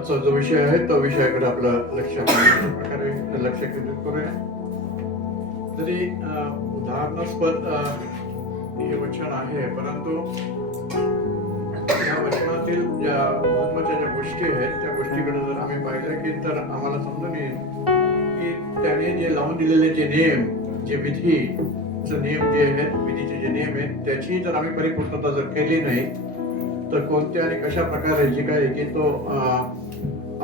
आजचा जो विषय आहे तो विषयाकडे आपलं लक्ष प्रकारे लक्ष केंद्रित करूया. जरी उदाहरणास्पद हे वचन आहे, परंतु या वचनातील ज्या महत्वाच्या ज्या गोष्टी आहेत त्या गोष्टीकडे जर आम्ही पाहिलं की तर आम्हाला समजून येईल की त्याने जे लावून दिलेले जे नियम, जे विधी, नियम जे आहेत, विधीचे जे नियम आहेत, त्याची जर आम्ही परिपूर्णता जर केली नाही तर कोणत्या आणि कशा प्रकारे जे काही की तो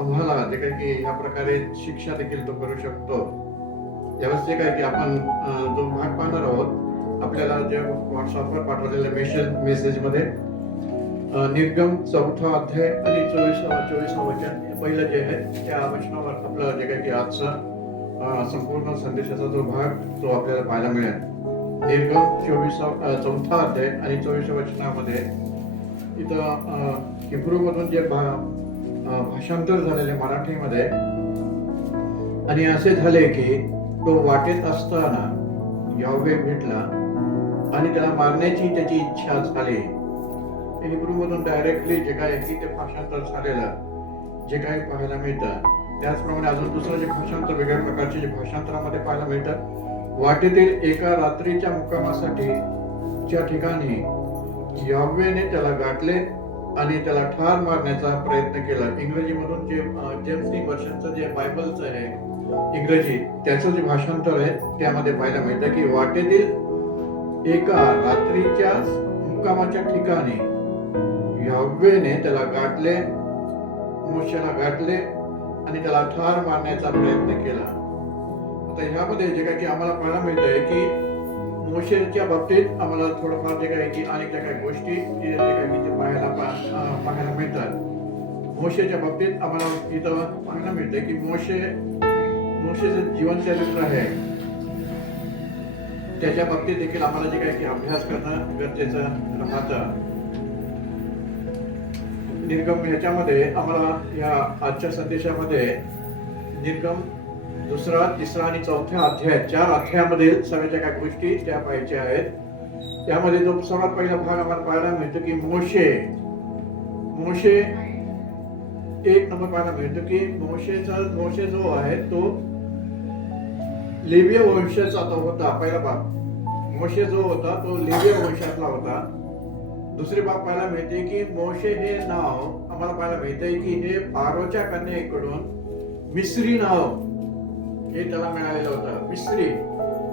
आम्हाला जे काही की या प्रकारे शिक्षा देखील तो करू शकतो. त्यावेळेस जे काही की आपण जो भाग पाहणार आहोत, आपल्याला जे व्हॉट्सअपवर पाठवलेल्या मेसेजमध्ये निर्गम 4 अध्याय आणि 24 वचन पहिलं जे आहे त्या वचनावर आपलं जे काही की आजचा संपूर्ण संदेशाचा जो भाग तो आपल्याला पाहायला मिळेल. निर्गम 4 अध्याय आणि 24 वचनामध्ये इथं हिब्रू मधून जे भाषांतर झालेले मराठीमध्ये, आणि असे झाले की तो वाटेत असताना यावे भेटला आणि त्याला मारण्याची त्याची इच्छा झाली. हिब्रू मधून डायरेक्टली जे काय की ते भाषांतर झालेलं जे काही पाहायला मिळतं. त्याचप्रमाणे अजून दुसरं जे भाषांतर वेगळ्या प्रकारचे जे भाषांतरामध्ये पाहायला मिळतं, वाटेतील एका रात्रीच्या मुक्कामासाठी ज्या ठिकाणी याह्वेने त्याला गाठले आणि त्याला ठार मारण्याचा प्रयत्न केला. इंग्रजीमधून जे जेम्स नी वर्षनचं जे बायबलचं आहे इंग्रजी, त्याचं जे भाषांतर आहे त्यामध्ये पाहायला मिळतं की वाटेतील एका रात्रीच्या मुक्कामाच्या ठिकाणी याह्वेने त्याला गाठले, मोशेला गाठले आणि त्याला ठार मारण्याचा प्रयत्न केला. आता ह्यामध्ये जे काही आम्हाला पाहायला मिळतंय की मोशेच्या बाबतीत आम्हाला थोडंफार जे काही की अनेक ज्या काही गोष्टी जे काही की ते पाहायला मिळतात. मोशेच्या बाबतीत आम्हाला इथं पाहायला मिळते की मोशेचं जीवन चरित्र आहे, त्याच्या बाबतीत देखील आम्हाला जे काही की अभ्यास करणं गरजेचं राहतं. निर्गम ह्याच्यामध्ये आम्हाला या आजच्या संदेशामध्ये निर्गम 2, 3 आणि 4 अध्याय 4 अध्यायामधील सगळ्या ज्या काही गोष्टी त्या पाहायच्या आहेत. त्यामध्ये जो सर्वात पहिला भाग आम्हाला पाहायला मिळतो की मोशे एक नंबर पाहायला मिळतो की मोशे जो आहे तो लेवीय वंशाचा होता. पहिला भाग मोशे जो होता तो लेवीय वंशातला होता. दुसरी बाब पाहायला मिळते की मोशे हे नाव आम्हाला पाहायला मिळते की हे फारोच्या कन्येकडून मिस्री नाव हे त्याला मिळालेलं होतं.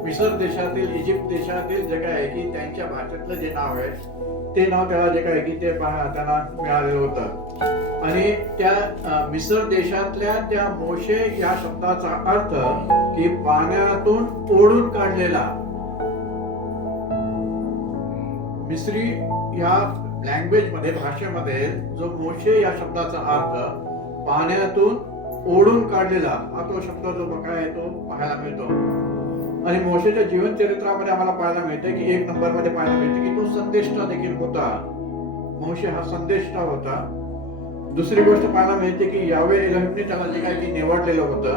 मिसर देशातील, इजिप्त देशातील जे काय आहे की त्यांच्या भाषेतलं जे नाव आहे ते नाव त्याला जे काय की ते त्याला मिळालेलं होतं. आणि त्या मिसर देशातल्या त्या मोशे या शब्दाचा अर्थ की पाण्यातून ओढून काढलेला. मिस्री या लँग्वेज मध्ये, भाषेमध्ये जो मोशे या शब्दाचा अर्थ पाण्यातून ओढून काढलेला हा तो शब्द जो बघा आहे तो पाहायला मिळतो. आणि मोशेच्या जीवन चरित्रामध्ये आम्हाला पाहायला मिळते की 1 नंबर मध्ये पाहायला मिळते की तो संदेष्टा देखील होता. मोशे हा संदेष्टा होता. दुसरी गोष्ट पाहायला मिळते की यावे एलोहिमने त्याला जे काही निवडलेलं होतं.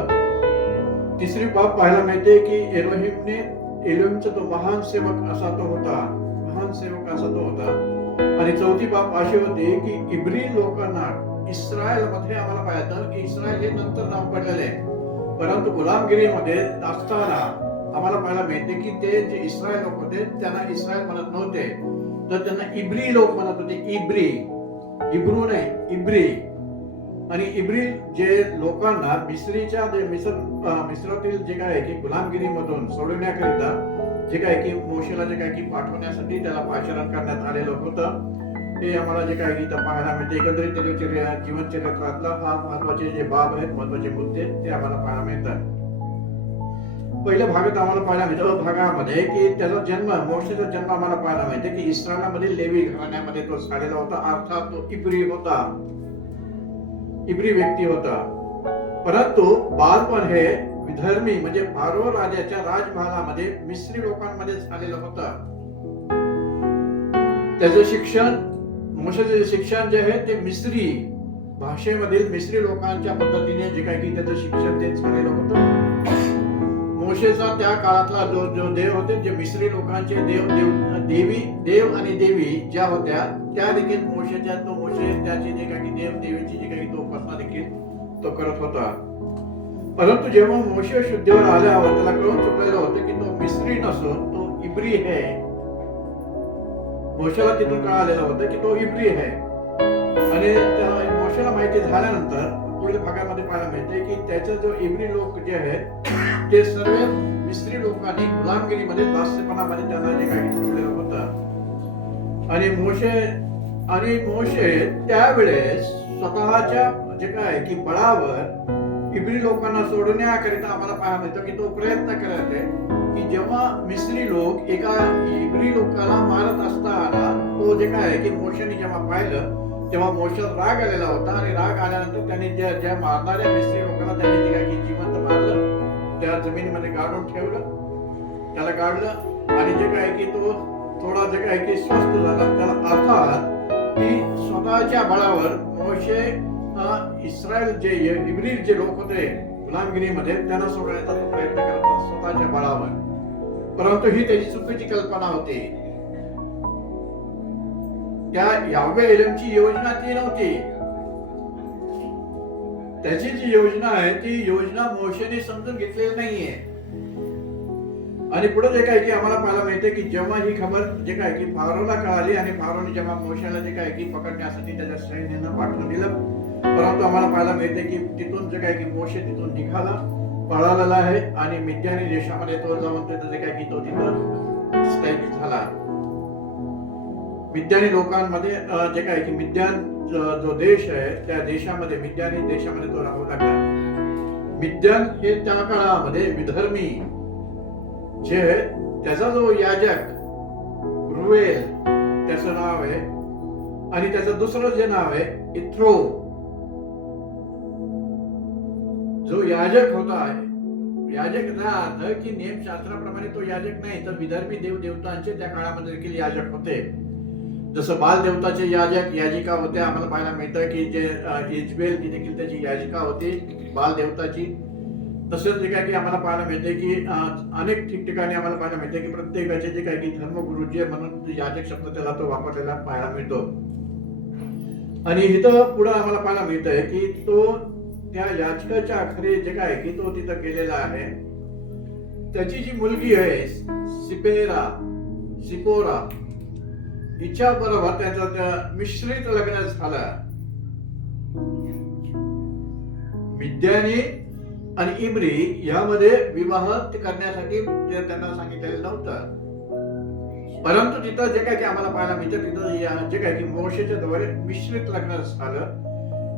तिसरी बाब पाहायला मिळते की एलोहिमचा तो महान सेवक असा तो होता, महान सेवक असा तो होता. आणि चौथी बाब अशी होती की इब्री लोकांना इस्रायल मध्ये आम्हाला पाहिलं की इस्रायल हे नंतर नाव पडलेले आहे, परंतु गुलामगिरीमध्ये असताना आम्हाला पाहायला मिळते की ते जे इस्रायल लोक होते त्यांना इस्रायल म्हणत नव्हते, तर त्यांना इब्री लोक म्हणत होते. इब्रू नाही, इब्री. आणि इब्री जे लोकांना मिस्रातील जे काय की गुलामगिरीमधून सोडवण्याकरिता जे काय की मोशेला जे काय की पाठवण्यासाठी त्याला पाचारण करण्यात आलेलं होतं. हे आम्हाला जे काही इथं पाहायला मिळते. एकंदरीत त्याच्या जीवन चरित्रातला हा महत्वाचे जे बाब आहेत, महत्वाचे मुद्दे ते आम्हाला पाहायला मिळतात. पहिल्या भागात आम्हाला पाहायला मिळतं भागामध्ये की त्याचा जन्म, मोशेचा जन्म आम्हाला पाहायला मिळते की इस्रायलमध्ये लेवी घराण्यामध्ये तो झालेला होता. अर्थात तो इब्री होता, इब्री व्यक्ती होता. परंतु बालपण हे विधर्मी म्हणजे फारो राजाच्या राजमहालामध्ये मिस्री लोकांमध्ये झालेलं होतं. त्याचं शिक्षण, मोशेचे शिक्षण जे आहे ते मिस्री भाषेमधील मिस्री लोकांच्या पद्धतीने जे काही की त्याचं शिक्षण ते झालेलं होतं. मोशेचा त्या काळातला जो देव होते, जे मिस्री लोकांचे देव आणि देवी ज्या होत्या त्या देखील मोशे त्याची जे काही देवीची जी काही तो उपासना देखील तो करत होता. परंतु जेव्हा मोशे शुद्धीवर आल्यावर त्याला कळून चुकलेलं होतं की तो मिस्री नसून तो इब्री आहे. मोशेला तिथून कळालेलं होतं की तो इब्री आहे. आणि मोशेला माहिती झाल्यानंतर पुढील भागामध्ये पाहायला मिळते की त्याचे जो इब्री लोक जे आहेत ते सर्व मिस्री लोकांनी गुलामगिरीमध्ये दास्यपणामध्ये त्यांना जे काही ठेवलेलं होतं. आणि मोशे त्यावेळेस स्वतःच्या जे काय की बळावर इब्री लोकांना सोडण्याकरिता आम्हाला पाहायला मिळतं की तो प्रयत्न करत आहे की जेव्हा मिस्री लोक एका इब्री लोकाला मारत असताना तो जे काय की मोशेने जेव्हा पाहिलं तेव्हा मोशेला राग आलेला होता. आणि राग आल्यानंतर त्यांनी ज्या मारणाऱ्या मिस्री लोकांना त्यांनी जे काही जिवंत मारलं, त्या जमिनीमध्ये गाडून ठेवलं, त्याला गाडलं. आणि जे काय की तो थोडा जे काय की स्वस्थ झाला, त्याला अर्थात की स्वतःच्या बळावर मोशे इस्रायल जे इब्री जे लोक होते गुलामगिरीमध्ये त्यांना सोडण्याचा तो प्रयत्न करत होता स्वतःच्या बळावर. परंतु ही त्याची चुकीची कल्पना होती. त्या यावे एलमची योजना ती नव्हती. त्याची जी योजना आहे ती योजना मोशेने समजून घेतलेली नाहीये. आणि पुढे जे काय की आम्हाला पाहायला मिळते की जेव्हा ही खबर जे काय की फारोला कळाली आणि फारोने जेव्हा मोशेला जे काय की पकडण्यासाठी त्याच्या सैन्यानं पाठवून दिलं, परंतु आम्हाला पाहायला मिळते की तिथून जे काय की मोशे तिथून निघाला, पळालेला आहे आणि मिद्यानी देशामध्ये तो जाऊन त्याचं जे काय की तो तिथं स्थायिक झाला. मिद्यानी लोकांमध्ये जे काय की मिद्यान जो देश आहे त्या देशामध्ये मिद्यानी देशामध्ये तो राहू लागला. मिद्यान हे त्या काळामध्ये विधर्मी जे त्याचा जो याजक रुवेल त्याचं नाव आहे आणि त्याचं दुसरं जे नाव आहे इथ्रो, जो याजक होता. याजक ना की नियमशास्त्राप्रमाणे तो याजक नाही तर विधर्मी देवदेवतांचे त्या काळामध्ये देखील याजक होते. जसं बाल देवताचे याजक याजिका होते, आम्हाला पाहायला मिळतं की जे इजबेल ती देखील त्याची याजिका होती बाल देवताची. तसेच जे काय की आम्हाला पाहायला मिळते की अनेक ठिकठिकाणी आम्हाला पाहायला मिळते की प्रत्येकाचे जे काय की धर्मगुरु जे म्हणून याजक शब्द त्याला तो वापरलेला पाहायला मिळतो. आणि इथं पुढे आम्हाला पाहायला मिळतंय की तो त्या याजकाच्या आखरी जे काय की तो तिथं गेलेला आहे. त्याची जी मुलगी आहे सिपोरा हिच्या बरोबर त्याचं त्या मिश्रित लग्न झालं. मिद्यानी आणि इब्री यामध्ये विवाह करण्यासाठी त्यांना सांगितलेलं नव्हतं. परंतु तिथं जे काय की आम्हाला पाहायला मिळतं तिथं जे काय की मोशेच्या द्वारे मिश्रित लग्न झालं.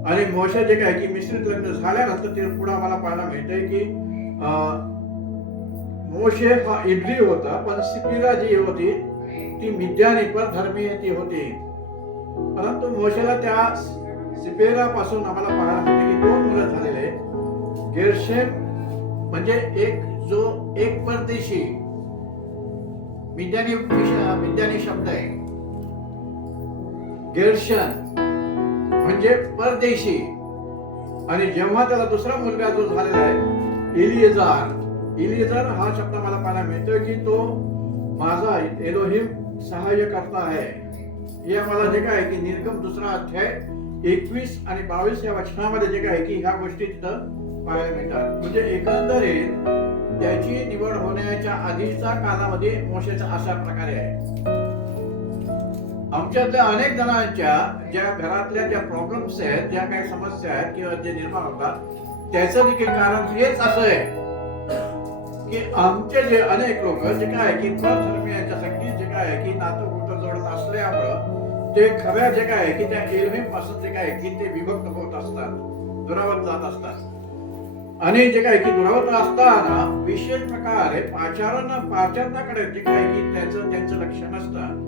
आणि मोशे जे काय की मिश्रित लग्न झाल्यानंतर ते पुढे आम्हाला पाहायला मिळतंय की मोशे हा इब्री होता पण सिपिरा जी होती ती मिद्यानी परधर्मीय ती होती. परंतु मोशेला त्या सिपेरा पासून आम्हाला पाहायला मिळते की 2 मुलं झालेले. गेर्शेम म्हणजे एक परदेशी मिद्यानी शब्द आहे. गेर्शन म्हणजे परदेशी. आणि जेव्हा त्याला दुसरा मुलगा जो झालेला आहे इलिएजार हा शब्द मला पाहायला मिळतोय की तो माझा एलोहिम सहाय्य करता आहे. हे आम्हाला जे काय की निर्गम 2 अध्याय 21 आणि 22 या वचनामध्ये जे काय की ह्या गोष्टी तिथं पाहायला मिळतात. म्हणजे एकंदरीत त्याची निवड होण्याच्या आधीचा कालामध्ये मोशेचा अशा प्रकारे आहे. आमच्यातल्या अनेक जणांच्या ज्या घरातल्या ज्या प्रॉब्लेम्स आहेत, ज्या काही समस्या आहेत किंवा जे निर्माण होतात त्याचं देखील कारण हेच असं आहे की आमचे जे अनेक लोक जे काय की परधर्मीयांच्यासाठी जे काय की नातं गोतं जोडत असल्यामुळं ते खऱ्या जे काय की त्या एल्मिन पासून जे काय की ते विभक्त होत असतात, दुरावत जात असतात. आणि जे काय की दुरावत असताना विशेष प्रकारे पाचारणाकडे जे काय की त्यांचं लक्ष नसतं.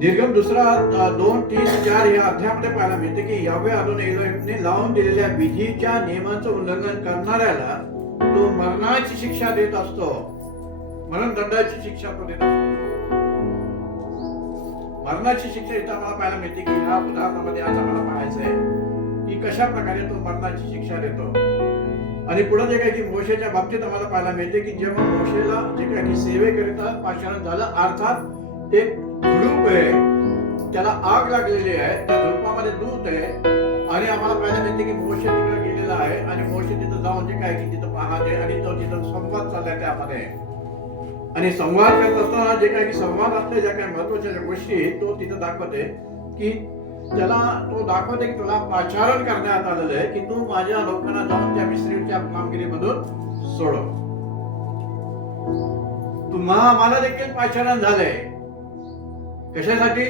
निर्गम 2:3-4 या अध्यायामध्ये पाहायला मिळते की यावे अदोनिने लावून दिलेल्या विधीच्या नियमांचं उल्लंघन करणाऱ्याला तो मरणाची शिक्षा देत असतो. मरण दंडाची शिक्षा तो देत असतो. मरणाची शिक्षा इथं आम्हाला पाहायला मिळते की ह्या उदाहरणामध्ये आज आम्हाला पाहायचं आहे की कशा प्रकारे तो मरणाची शिक्षा देतो. आणि पुढे जे काय की मोशेच्या बाबतीत आम्हाला पाहायला मिळते की जेव्हा मोशेला जे काय की सेवेकरिता पाचारण झालं, अर्थात एक झुडूप आहे, त्याला आग लागलेली आहे, त्या झुडपामध्ये दूत आहे आणि आम्हाला पाहायला मिळते की मोशे तिकडे गेलेला आहे आणि मोशे तिथं जाऊन जे काय की तिथं पाहते आणि तो तिथं संवाद चाललाय त्यामध्ये. आणि संवाद करत असताना जे काय की संवादातल्या ज्या काही महत्वाच्या गोष्टी तो तिथं दाखवते की त्याला तो दाखवते की तुला पाचारण करण्यात आलेलं आहे की तू माझ्या लोकांना जाऊन त्या मिस्रीच्या गुलामगिरीमधून सोडव. आम्हाला देखील पाचारण झालंय. कशासाठी?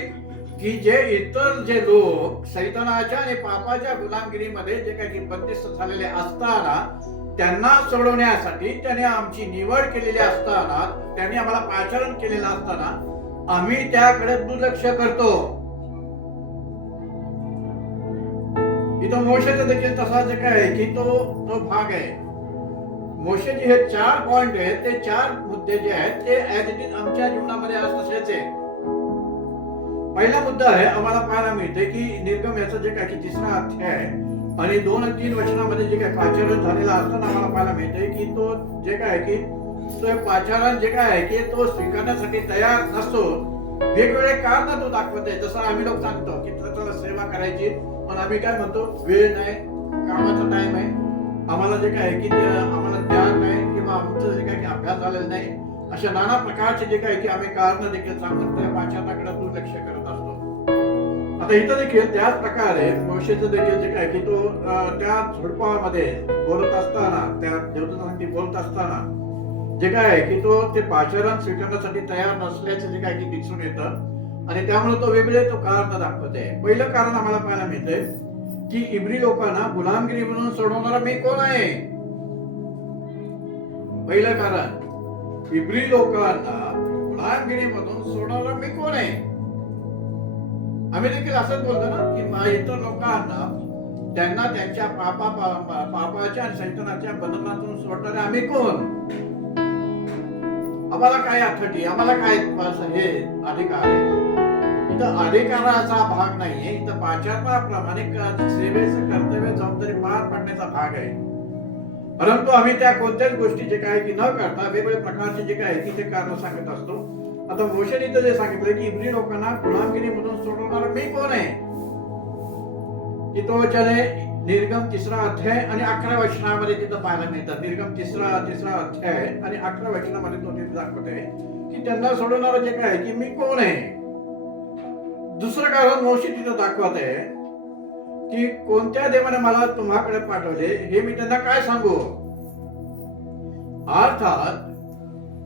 की जे इतर जे लोक सैतानाच्या आणि पापाच्या गुलामगिरीमध्ये जे काही की बंदिस्त झालेले असताना त्यांना सोडवण्यासाठी त्याने आमची निवड केलेली असताना, त्यांनी आम्हाला पाचारण केलेलं असताना आम्ही त्याकडे दुर्लक्ष करतो. इथं मोशेचं देखील तसा जे काय आहे की तो भाग आहे. मोशेचे हे 4 पॉइंट आहेत, ते 4 मुद्दे जे आहेत ते ऍज इट इज आमच्या जीवनामध्ये आज तसेच आहे. पहिला मुद्दा आहे, आम्हाला पाहायला मिळते की निर्गम याचा जे काय की 3रा अध्याय आणि 2 आणि 3 वचनामध्ये जे काय पाचारण झालेला असताना आम्हाला पाहायला मिळते की तो जे काय की पाचारण जे काय आहे की तो स्वीकारण्यासाठी तयार नसतो. वेगवेगळे कारण तो दाखवते. जसं आम्ही लोक सांगतो की त्याला सेवा करायची, पण आम्ही काय म्हणतो, वेळ नाही, कामाचा टाइम आहे, आम्हाला जे काय आहे की आम्हाला ज्ञान नाही किंवा आमचं जे काय की अभ्यास झालेला नाही, अशा नाना प्रकारचे जे काय की आम्ही कारण देखील सांगून त्या पाचारणाकडे दुर्लक्ष करत असतो. आता इथं देखील त्याच प्रकारे मोशेचं देखील जे काय की तो त्या झुडपामध्ये बोलत असताना, त्या देवदूतांसाठी बोलत असताना जे काय आहे की तो ते पाचारण स्वीकारण्यासाठी तयार नसल्याचं जे काय की दिसून येतं आणि त्यामुळे तो वेगळे तो कारण दाखवते. पहिलं कारण आम्हाला पाहायला मिळतंय की इब्री लोकांना गुलामगिरी म्हणून सोडवणारा मी कोण आहे. पहिलं कारण, इब्री लोकांना गुलामगिरी मधून सोडवणारा मी कोण आहे. आम्ही देखील असंच बोलतो ना की इतर लोकांना त्यांना त्यांच्या पापाच्या आणि सैतानाच्या बंधनातून सोडणारे आम्ही कोण. आम्हाला काय अथॉरिटी, आम्हाला काय हे अधिकार आहे. इथं अधिकाराचा भाग नाहीये, इथं पाचारणाप्रमाणे सेवेचं कर्तव्य जबाबदारी पार पाडण्याचा भाग आहे. परंतु आम्ही त्या कोणत्याच गोष्टी जे काय की न करता वेगवेगळ्या प्रकारचे जे काय की ते कारण सांगत असतो. आता मोशेने इथं जे सांगितलं की इब्री लोकांना गुलामगिरी मधून सोडवणारा मी कोण आहे, की तो त्याने निर्गम 3रा अध्याय आणि 11 वचनामध्ये तिथं पाहायला मिळतात. निर्गम 3रा अध्याय आणि 11 वचनामध्ये तो तिथे दाखवते की त्यांना सोडवणारा जे काय की मी कोण आहे. दुसरं कारण मोशे तिथं दाखवत आहे की कोणत्या देवाने मला तुम्हाकडे पाठवले हे मी त्यांना काय सांगू. अर्थात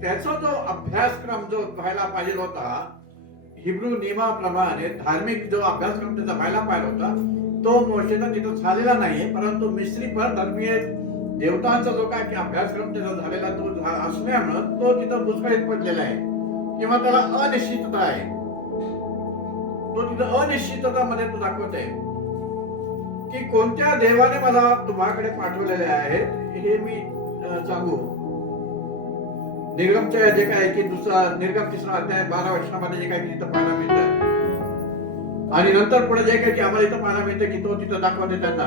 त्याचा जो अभ्यासक्रम जो व्हायला पाहिजे होता, हिब्रू नियमाप्रमाणे धार्मिक जो अभ्यासक्रम त्याचा व्हायला पाहिजे होता, तो मोशेचा तिथं झालेला नाहीये. परंतु मिस्री धर्मीय देवतांचा जो काय की अभ्यासक्रम त्याचा झालेला तो असल्यामुळे तो तिथं बुचकळीत पडलेला आहे किंवा त्याला अनिश्चितता आहे. तो तिथं अनिश्चिततामध्ये तो दाखवते की कोणत्या देवाने मला तुम्हाकडे पाठवलेले आहे हे मी सांगू. निर्गमच्या जे काय की निर्गम 3रा अध्याय 12 वचनामध्ये जे काय की तिथं पाहायला मिळतं आणि नंतर पुढे जे काय की आम्हाला इथं पाहायला मिळतं की तो तिथं दाखवते त्यांना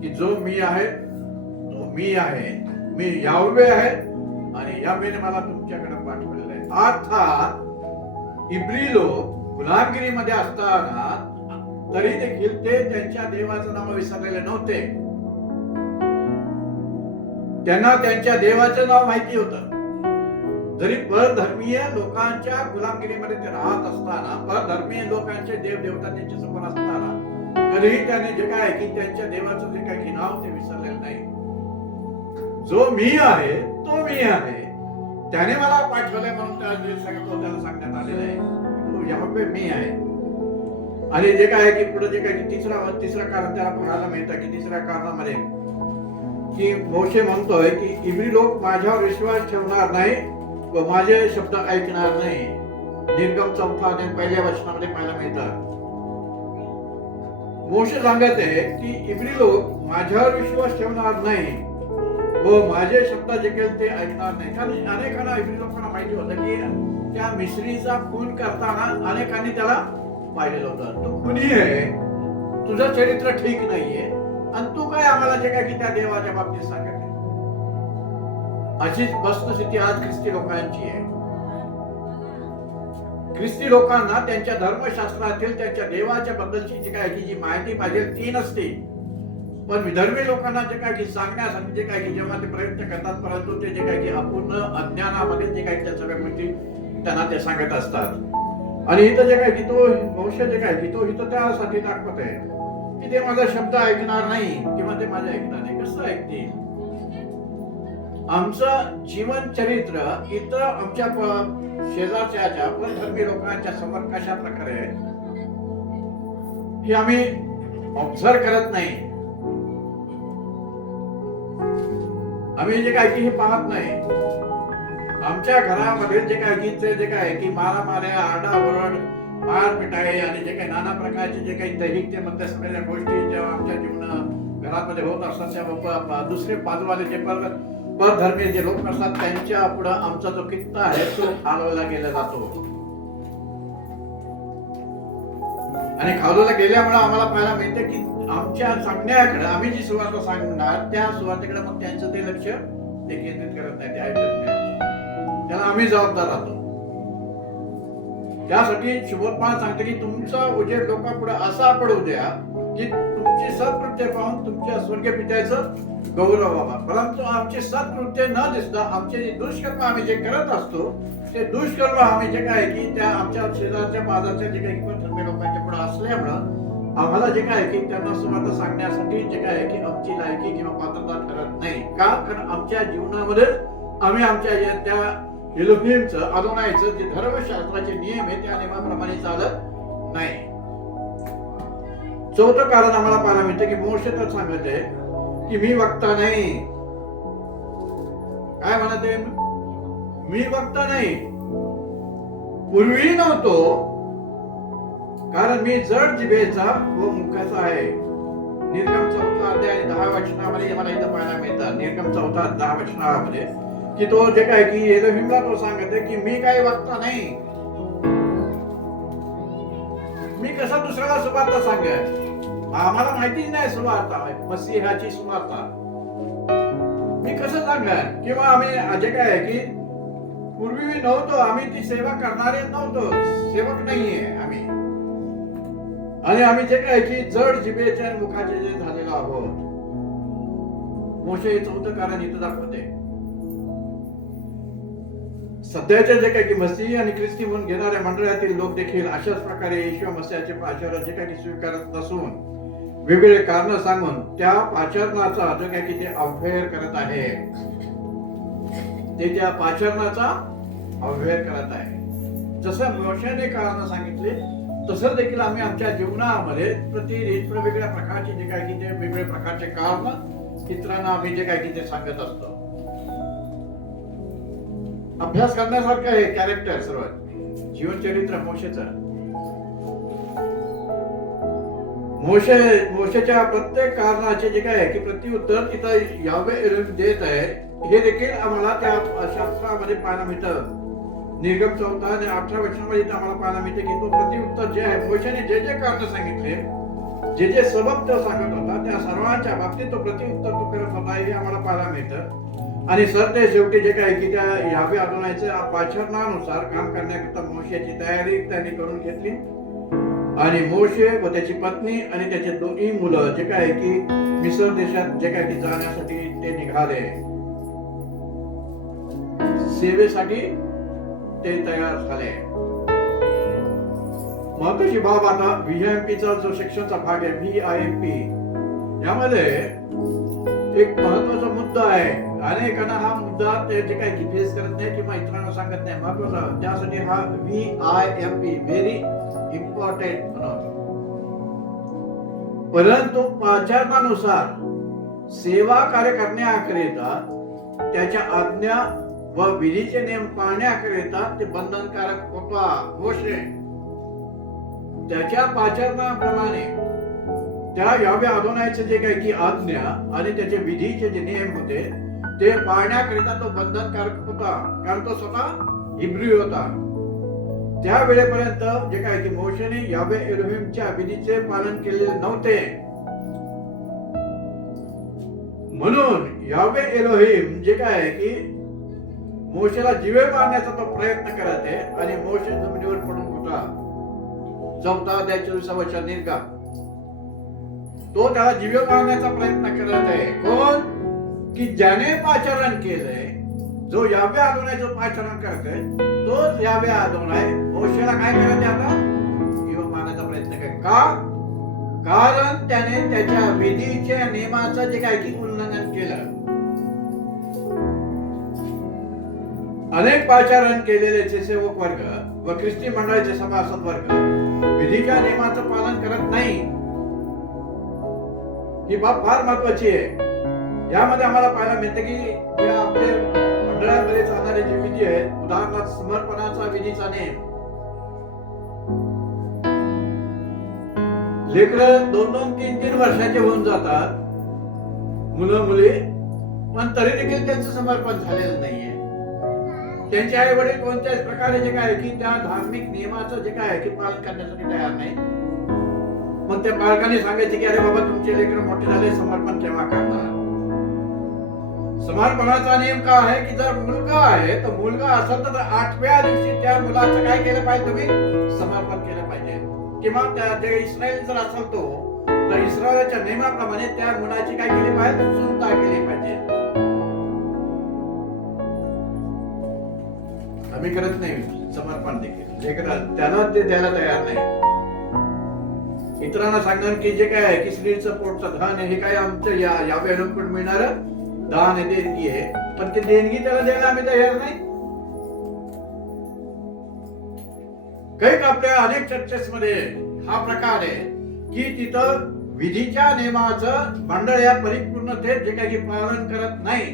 की जो मी आहे तो मी आहे, मी याहवे आहे आणि याहवेने मला तुमच्याकडे पाठवलेलं आहे. अर्थात इब्री लोक गुलामगिरीमध्ये असताना तरी देखील ते त्यांच्या देवाचं नाव विसरलेले नव्हते. त्यांना त्यांच्या देवाचं नाव माहिती होतं. जरी परधर्मीय लोकांच्या गुलामगिरीमध्ये ते राहत असताना, परधर्मीय लोकांचे देव देवता त्यांच्या समोर असताना तरीही त्याने जे काय की त्यांच्या देवाचं जे काय की नाव ते विसरलेलं नाही. जो मी आहे तो मी आहे, त्याने मला पाठवले म्हणून त्याला सांगण्यात आलेलं आहे तो याहवे मी आहे. आणि जे काय की पुढे जे काय की तिसरा कारण त्याला पाहायला मिळतं की 3ऱ्या कारणामध्ये की मोशे म्हणतोय की इब्री लोक माझ्यावर विश्वास ठेवणार नाही व माझे शब्द ऐकणार नाही. निर्गम 4 आणि 1 वचनामध्ये पाहायला मिळतं. मोशे सांगत आहे की इब्री लोक माझ्यावर विश्वास ठेवणार नाही व माझे शब्द जे केले ते ऐकणार नाही. कारण अनेकांना इब्री लोकांना माहिती होतं की त्या मिस्रीचा खून करताना अनेकांनी त्याला पाहिलेलं होतं. तो खुनी आहे, तुझं चरित्र ठीक नाहीये आणि तू काय आम्हाला जे काय की त्या देवाच्या बाबतीत सांगत. अशीच वस्तुस्थिती आज ख्रिस्ती लोकांची आहे. ख्रिस्ती लोकांना त्यांच्या धर्मशास्त्रातील त्यांच्या देवाच्या बद्दलची जी काय की जी माहिती पाहिजे ती नसते. पण विधर्मी लोकांना जे काय की सांगण्यासाठी जे काय की जेव्हा ते प्रयत्न करतात, परंतु ते जे काय की अपूर्ण अज्ञानामध्ये जे काही त्या सगळ्या गोष्टी त्यांना ते सांगत असतात. आणि इथं जे काय की तो मोशे जे काय की तो इथं त्यासाठी दाखवत आहे की ते माझा शब्द ऐकणार नाही किंवा ते माझं ऐकणार नाही. कसं ऐकतील? आमचं जीवन चरित्र इतर आमच्या शेजारच्या धर्मी लोकांच्या समोर कशा प्रकारे आहे हे आम्ही ऑब्झर्व करत नाही. आम्ही जे काय की हे पाहत नाही. आमच्या घरामध्ये जे काय की ते जे काय की मारामाऱ्या, आरडाओरड, मार पिटाई आणि जे काही नाना प्रकारचे जे काही दैहिकतेमधल्या सगळ्या गोष्टी जेव्हा आमच्या घरामध्ये होत असतात तेव्हा दुसरे बाजूवाले जे परधर्मीय जे लोक असतात त्यांच्या पुढे आमचा जो कित्ता आहे तो खालवला गेला जातो. आणि खालवला गेल्यामुळे आम्हाला पाहायला मिळते की आमच्या सांगण्याकडे आम्ही जी सुवार्ता सांगणार त्या सुवार्तेकडे मग त्यांचं ते लक्ष ते केंद्रित करत नाही, ते ऐकत नाही. त्याला आम्ही जबाबदार राहतो. त्यासाठी शुभोत्पादन सांगते की तुमचा उजेड लोकांपुढे असा पडू द्या की तुमची सत्कृत्य पाहून तुमच्या स्वर्गीय पित्याचं गौरव व्हावा. परंतु आमचे सत्कृत्य न दिसता आमचे जे दुष्कर्म आम्ही जे करत असतो ते दुष्कर्म आम्ही जे काय की त्या आमच्या शेजारच्या बाजारच्या जे काही धर्मीय लोकांच्या पुढे असल्यामुळं आम्हाला जे काय की त्यांना सुवार्ता सांगण्यासाठी जे काय की आमची लायकी किंवा पात्रता ठरत नाही. का? कारण आमच्या जीवनामध्ये आम्ही आमच्या त्या एलोहिमचं अदोनायचं जे धर्मशास्त्राचे नियम आहे त्या नियमाप्रमाणे चालत नाही. चौथं कारण आम्हाला पाहायला मिळते की मोशे तर सांगत आहे की मी वक्ता नाही. काय म्हणत आहे? मी वक्ता नाही. पूर्वी नव्हतो, कारण मी जड जिभेचा व मुखाचा आहे. निर्गम 4 अध्याय 10 वचनामध्ये मला इथं पाहायला मिळतात. निर्गम 4 10 वचनामध्ये की तो जे काय की एलोहिमला तो सांगत आहे की मी काही वक्ता नाही. मी कसा दुसऱ्याला सुवार्ता सांगेन? आम्हाला माहितीच नाही सुवार्ता मसीहाची सुवार्ता मी कसं सांगेन? किंवा आम्ही जे काय की पूर्वी मी नव्हतो, आम्ही ती सेवा करणारे नव्हतो, सेवक नाहीये आम्ही. आणि आम्ही जे काय की जड जिभेचे आणि मुखाचे जे झालेलो आहोत. मोशे हे चौथं कारण इथं दाखवते. सध्याचे जे काही मसीह आणि ख्रिस्ती म्हणून घेणाऱ्या मंडळातील लोक देखील अशाच प्रकारे येशू मसीहाचे पाचारण जे काही स्वीकारत नसून वेगवेगळे कारण सांगून त्या पाचारणाचा जो काही की ते अवहेर करत आहे, ते त्या पाचारणाचा अवहेर करत आहे. जसं मोशेने कारण सांगितले तसं देखील आम्ही आमच्या जीवनामध्ये प्रतिनिधित्व वेगवेगळ्या प्रकारचे जे काही की ते वेगवेगळ्या प्रकारचे कारण इतरांना आम्ही जे काही की ते सांगत असतो. अभ्यास करण्यासारखं आहे कॅरेक्टर सर्वात जीवनचरित्र मोशेचं. मोशेच्या प्रत्येक कारणाचे जे काय आहे की प्रत्युत्तर तिथं यावे देत आहे हे देखील आम्हाला त्या शास्त्रामध्ये पाहायला मिळतं. निर्गम 4 आणि 18 वचनामध्ये आम्हाला पाहायला मिळते की तो प्रत्युत्तर जे आहे मोशेने जे जे कारण सांगितले, जे जे सबब तो सांगत होता त्या सर्वांच्या बाबतीत तो प्रत्युत्तर तो करत होता हे आम्हाला पाहायला मिळतं. आणि सरते शेवटी जे काय की त्या यावे अदोनायच्या पाचारणानुसार काम करण्याकरिता मोशेची तयारी त्यांनी करून घेतली. आणि मोशे व त्याची पत्नी आणि त्याचे दोन्ही मुलं जे काय की मिस्र देशात जे काय की जाण्यासाठी ते निघाले, सेवेसाठी ते तयार झाले. महत्वाची बाब आता VIMPचा जो शिक्षणचा भाग आहे VIMP यामध्ये एक महत्वाचा मुद्दा आहे. अनेकांना हा मुद्दा ते जे काही फेस करत नाही किंवा इतरांना सांगत नाही. महत्वाचा त्यासाठी हा VIMP व्हेरी इम्पॉर्टंट म्हणून. परंतु पाचारणानुसार सेवा कार्य करण्याकरिता त्याच्या आज्ञा व विधीचे नियम पाळण्याकरिता ते बंधनकारक होता. मोशे त्याच्या पाचारणाप्रमाणे त्या यावे अदोनायचे जे काही की आज्ञा आणि त्याचे विधीचे जे नियम होते ते पाळण्याकरिता तो बंधनकारक होता, कारण तो स्वतः इब्री होता. त्या वेळेपर्यंत जे काय की मोशेने यावे एलोहिमच्या विधीचे पालन केलेले नव्हते. म्हणून यावे एलोहिम जे काय की मोशेला जिवे मारण्याचा तो प्रयत्न करत आहे आणि मोशे जमिनीवर पडून होता. 14 अध्यायाच्या वचन निर्गा, तो त्याला जिवे मारण्याचा प्रयत्न करत आहे. कोण? की ज्याने पाचारण केलंय, जो यावे अदोनायचं पाचारण करतोय, तोच यावे अदोनाय मोशेला काय करत आहे आता? जिवे मारण्याचा प्रयत्न करत. का? कारण त्याने त्याच्या विधीच्या नियमाचं जे काय की उल्लंघन केलं. अनेक पाचारण केलेले सेवक वर्ग व ख्रिस्ती मंडळाचे सभासद वर्ग विधीच्या नियमाचं पालन करत नाही. ही बाब फार महत्वाची आहे. यामध्ये आम्हाला पाहायला मिळते की जे आपले मंडळामध्ये चालणारे जे विधी आहेत, उदाहरणार्थ समर्पणाचा विधीचा नियम, लेकरं 2-2, 3-3 वर्षाचे होऊन जातात, मुलं मुली, पण तरी देखील त्यांचं समर्पण झालेलं नाहीये. त्यांचे आई वडील कोणत्याच प्रकारे जे काय की त्या धार्मिक नियमाचं जे काय की पालन करण्यासाठी तयार नाही. मग त्या बालकाने सांगायचे की अरे बाबा, तुमचे लेकर मोठे झाले, समर्पण केव्हा करणार? समर्पणाचा नियम काय आहे की जर मुलगा आहे तर मुलगा असेल तर 8व्या दिवशी त्या मुलाचं काय केलं पाहिजे? तुम्ही समर्पण केलं पाहिजे. किंवा त्या जे इस्रायल जर असेल तो, तर इस्रायलच्या नियमाप्रमाणे त्या मुलाची काय केली पाहिजे? सुनता केली पाहिजे. आम्ही करत नाही समर्पण देखील. जे त्याला ते द्यायला तयार नाही. इतरांना सांगणार की जे काय आहे की स्त्रीचं पोटचं धन हे काय आमचं यावे अडून मिळणार दान आहे, देणगी आहे, पण ते देणगी त्याला द्यायला आम्ही तयार नाही. काही आपल्या अनेक चर्चेस मध्ये हा प्रकार आहे की तिथं विधीच्या नियमाचं मंडळ या परिपूर्णतेत जे काही पालन करत नाही,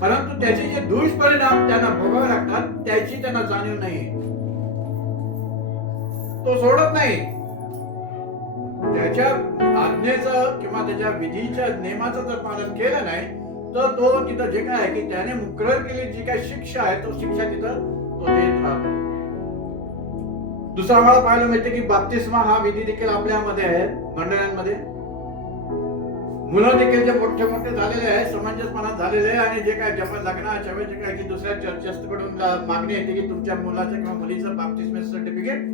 परंतु त्याचे जे दुष्परिणाम त्यांना भोगावे लागतात त्याची त्यांना जाणीव नाही. तो सोडत नाही. त्याच्या आज्ञेचं किंवा त्याच्या विधीच्या नियमाचं जर पालन केलं नाही तर तो तिथं जे काय आहे की त्याने मुकरर केलेली जी काय शिक्षा आहे, तो शिक्षा तिथं तो देत राहतो. दुसरं आम्हाला पाहायला मिळते की बाप्तिस्मा हा विधी देखील आपल्यामध्ये आहे, मंडळांमध्ये. मुलं देखील जे मोठे मोठे झालेले आहे, समंजसपणात झालेले आहे आणि जे काय जेव्हा लग्नाच्या वेळी जे काय की दुसऱ्या चर्चेकडून मागणी येते की तुमच्या मुलाचं किंवा मुलीचं बाप्तिस्मेचं सर्टिफिकेट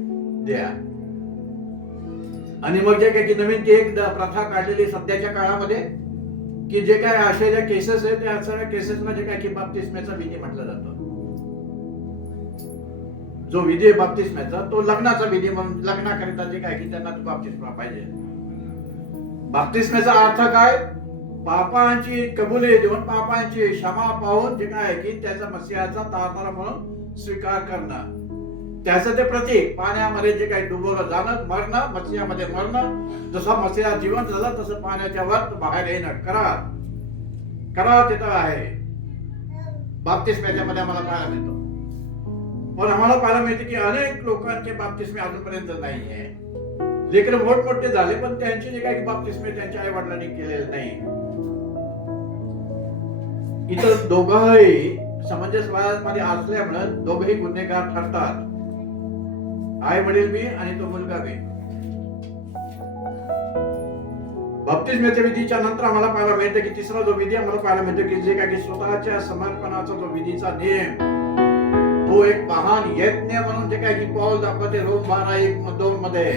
द्या. आणि मग जे काय की नवीन ती एक प्रथा काढलेली सध्याच्या काळामध्ये की जे काय अशा ज्या केसेस आहेत त्या सगळ्या केसेसना जे काय की बाप्तिस्मेचा विधी म्हटलं जातो. जो विधी आहे बाप्तिस्मेचा तो लग्नाचा विधी म्हणून, लग्नाकरिता जे काय की त्यांना तो बाप्तिस्मा पाहिजे. बाप्तिस्मेचा अर्थ काय? पापांची कबुली देऊन, पापांची क्षमा पाहून जे काय की त्याचा मसीहाचा तारणारा म्हणून स्वीकार करणं, त्याचं ते प्रतीक. पाण्यामध्ये जे काही डुबवलं जाणं, मरणं, मसिहामध्ये मरणं, जसा मसिहा जिवंत झाला तसं पाण्याच्या वर बाहेर येणं, करार तिथं आहे बाप्तिस्म्याच्या मध्ये आम्हाला पाहायला मिळतो. पण आम्हाला पाहायला मिळते की अनेक लोकांचे बाप्तिस्मे अजूनपर्यंत नाहीये. लेकरं मोठमोठे झाले पण त्यांचे जे काही बाप्तिस्मे त्यांच्या आई वडिलांनी केलेले नाही. इतर दोघंही समंजस वयामध्ये असल्यामुळे दोघेही गुन्हेगार ठरतात. आई वडील बी आणि तो मुलगा बी. बाप्तिस्मेच्या विधीच्या नंतर आम्हाला पाहायला मिळतं की तिसरा जो विधी आम्हाला पाहायला मिळतो की जे काही स्वतःच्या समर्पणाचा जो विधीचा नियम, तो एक महान यज्ञ म्हणून जे काही की पौल दाखवते रोम 12:1-2 मध्ये.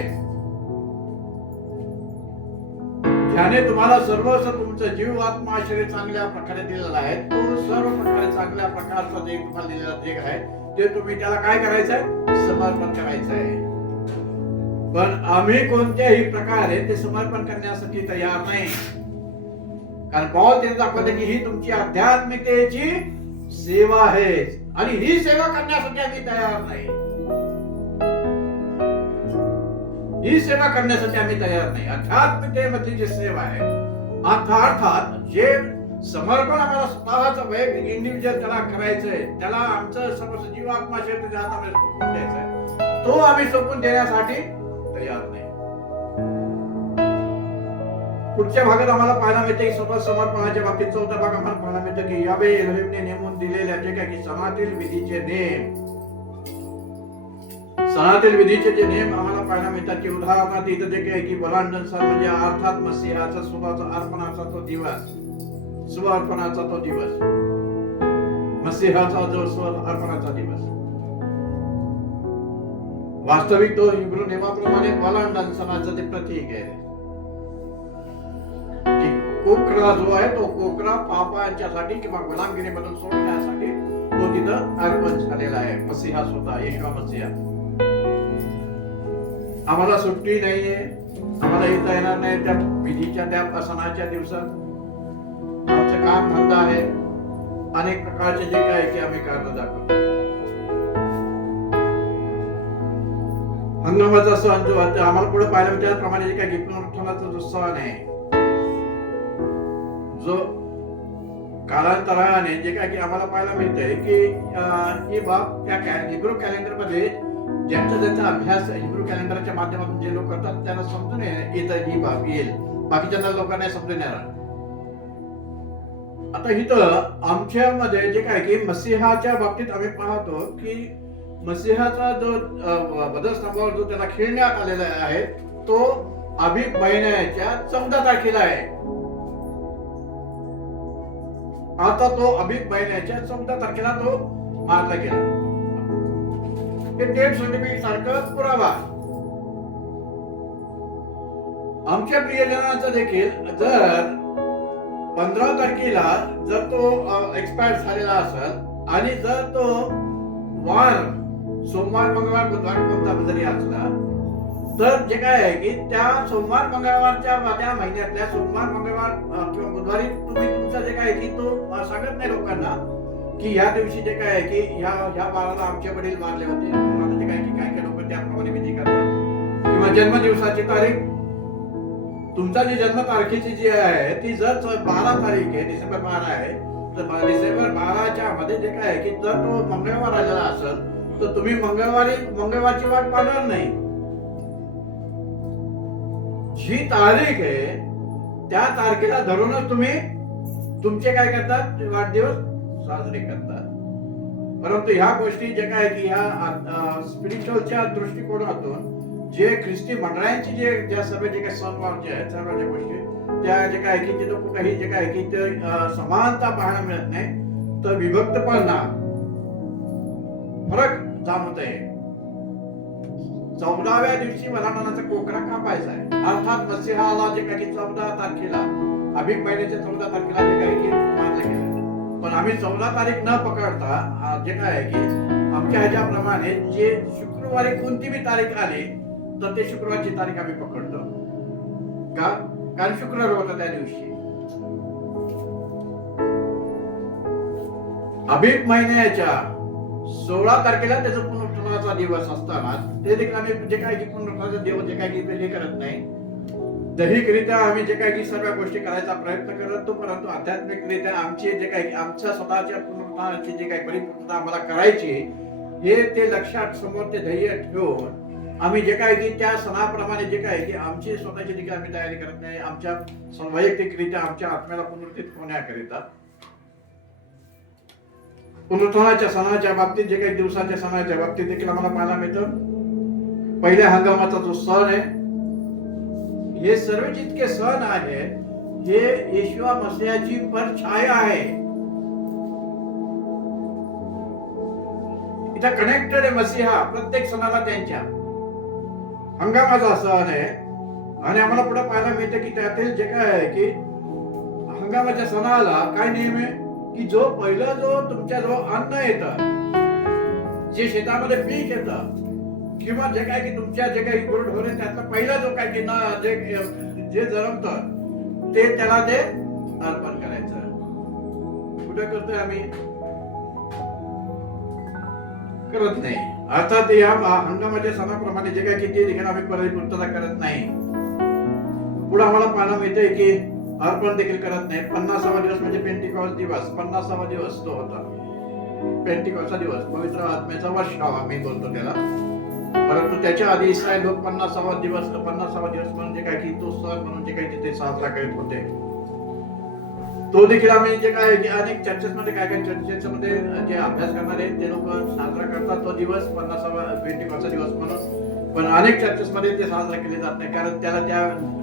ज्याने तुम्हाला सर्वस्व तुमचं जीव आत्मा शरीर चांगल्या प्रकारे दिलेला आहे, तो सर्व प्रकारे चांगल्या प्रकारचा जे तुम्हाला दिलेला जे आहे ते तुम्ही त्याला काय करायचंय? समर्पण करायचंय. पण आम्ही कोणत्याही प्रकारे ते समर्पण करण्यासाठी तयार नाही. कारण पौल तिथे दाखवते की ही तुमची आध्यात्मिकतेची सेवा आहे आणि ही सेवा करण्यासाठी आम्ही तयार नाही. ही सेवा करण्यासाठी आम्ही तयार नाही. आध्यात्मिकतेमधली जी सेवा आहे, अर्थात जे समर्पण आम्हाला स्वतःच वैयक्तिक इंडिव्हिज्युअल त्याला करायचंय, त्याला आमचं सर्व जीव आत्मा शरीर त्याच्या हातामध्ये सोपवून द्यायचंय, तो आम्ही सोपवून देण्यासाठी तयार नाही. पुढच्या भागात आम्हाला पाहायला मिळते की स्वतः समर्पणाच्या बाबतीत 4था भाग आम्हाला पाहायला मिळतं की यावे एलोहिमने नेमून दिलेल्या जे काही सणातील विधीचे नेम, सणातील विधीचे जे नियम आम्हाला पाहायला मिळतात की उदाहरणार्थ इथं जे काही की बलांडन सण म्हणजे अर्थात मसीहाचा स्वतःचा अर्पणाचा तो दिवस, स्व अर्पणाचा तो दिवस, मसीहाचा जो सण अर्पणाचा दिवस. वास्तविक तो हिब्रू नियमाप्रमाणे ओलांडण सणाचं ते प्रतीक आहे. कोकरा जो आहे तो कोकरा पापांच्यासाठी किंवा गुलामगिरीमधून सोडण्यासाठी तो तिथं अर्पण झालेला आहे. मसीहा स्वतः, येशू मसीहा. आम्हाला सुट्टी नाहीये, आम्हाला येता येणार नाही त्या विधीच्या त्या सणाच्या दिवसात. आमचं काम धंदा आहे, अनेक प्रकारचे जे काय की आम्ही कारण दाखवतो. हंगामाचा सण जो आम्हाला पुढे पाहिलं त्याप्रमाणे जे काय पुनरुत्थानाचा जो सण आहे, जो कालांतराने जे काय की आम्हाला पाहायला मिळतंय की ही बाब त्या हिब्रू कॅलेंडर मध्ये ज्यांचा अभ्यास हिब्रू कॅलेंडरच्या माध्यमातून जे लोक करतात त्यांना समजून येतं ही बाब येईल, बाकीच्या लोकांना समजून येणार. आता इथं आमच्यामध्ये जे काय की मसीहाच्या बाबतीत आम्ही पाहतो की मसीहाचा जो वधस्तंभावर जो त्याला खेळण्यात आलेला आहे तो अबीब महिन्याच्या 14 तारखेला आहे. आता तो अबीब महिन्याच्या 14 तारखेला तो मारला गेला. हे डेट सर्टिफिकेट सारखं पुरावा. आमच्या प्रियजनाचा देखील जर 15 तारखेला जर तो एक्सपायर झालेला असेल आणि जर तो वार सोमवार मंगळवार बुधवार कोणता जरी असला तर जे काय आहे की त्या सोमवार मंगळवारच्या त्या महिन्यातल्या सोमवार मंगळवार किंवा बुधवारी तुम्ही तुमचा जे काय की तो सांगत नाही लोकांना की ह्या दिवशी जे काय आहे की ह्या बाळाला आमचे वडील मारले होते. आता जे काय की काय लोक त्याप्रमाणे विधी करतात. किंवा जन्मदिवसाची तारीख, तुमचा जी जन्म तारखेची जी आहे ती जर 12 तारीख आहे, डिसेंबर 12 आहे, तर डिसेंबर 12च्या मध्ये जे काय आहे की जर तो मंगळवार आलेला असेल तर तुम्ही मंगळवारची वाट पाहणार नाही. जी तारीख आहे त्या तारखेला धरूनच तुम्ही तुमचे काय करतात वाढदिवस साजरे करतात. परंतु ह्या गोष्टी जे काय की ह्या स्पिरिच्युअलच्या दृष्टिकोनातून जे ख्रिस्ती मंडळांची ज्या सर्व जे काही सणवार जे आहेत सर्व ज्या गोष्टी त्या जे काय की तिथं कुठेही जे काय की ते समानता पाहायला मिळत नाही, तर विभक्तपणा फरक जाणवत आहे. 14व्या दिवशी वलांडणाचा कोकरा कापायचा आहे. अर्थात मसीहाला जे काही 14 तारखेला अबीब महिन्याच्या 14 तारखेला जे काही की मानलं गेलं. पण आम्ही 14 तारीख न पकडता जे काय आहे की आमच्या ह्याच्याप्रमाणे जे शुक्रवारी कोणती बी तारीख आली तर ते शुक्रवारची तारीख आम्ही पकडतो. का? कारण शुक्रवार होता त्या दिवशी. अबीब महिन्याच्या 16 तारखेला त्याचा पुनरुत्थानाचा दिवस असताना ते देखील आम्ही जे काय की पुनरुत्थानाचा दिवस जे काय की हे करत नाही. दैहिकरित्या आम्ही जे काय की सर्व गोष्टी करायचा प्रयत्न करतो, परंतु आध्यात्मिकरित्या आमचे जे काय आमच्या स्वतःच्या पुनरुत्थानाची जे काही परिपूर्णता आम्हाला करायची हे ते लक्षात समोर ते ध्येय ठेवून आम्ही जे काय की त्या सणाप्रमाणे जे काय की आमची स्वतःची जी काय आम्ही तयारी करत नाही. आमच्या वैयक्तिकरित्या आमच्या आत्म्याला पुनरुत्थित होण्याकरिता पुनरुत्थानाच्या सणाच्या बाबतीत जे काही दिवसाच्या सणाच्या बाबतीत देखील आम्हाला पाहायला मिळतं. पहिल्या हंगामाचा जो सण आहे, हे सर्व जितके सण आहे हे येशू मसीहाची परछाया आहे. इथं कनेक्टेड आहे मसीहा प्रत्येक सणाला. त्यांच्या हंगामाचा सण आहे आणि आम्हाला पुढे पाहायला मिळतं की त्यातील जे काय आहे की हंगामाच्या सणाला काय नियम आहे की जो पहिला जो तुमच्या जो अन्न येतं, जे शेतामध्ये पीक येतं किंवा जे काय की तुमच्या जे काही गुरढोरे त्यातला पहिला जो काय की जे जन्मतं ते त्याला ते अर्पण करायचं. कुठे करतोय आम्ही? करत नाही. अर्थात या हंगामाच्या सणाप्रमाणे जे काय की ते देखील आम्ही परिपूर्णता करत नाही. पुढे आम्हाला पाहायला मिळतंय की अर्पण देखील करत नाही. 50वा दिवस म्हणजे पेंटिकॉस्ट दिवस, 50वा दिवस तो होता पेंटिकॉस्टचा दिवस, पवित्र आत्म्याचा वर्ष आम्ही बोलतो त्याला. परंतु त्याच्या आधी इस्रायल लोक 50वा दिवस म्हणजे काय की तो सण म्हणून जे काही तिथे साजरा करत होते. तो देखील आम्ही जे काय की अनेक चर्चेसमध्ये काय चर्चेसमध्ये जे अभ्यास करणारे ते लोक साजरा करतात तो दिवस 50वा पेंटिकॉस्टचा दिवस म्हणून. पण अनेक चर्चेसमध्ये ते साजरा केले जात नाही, कारण त्याला त्या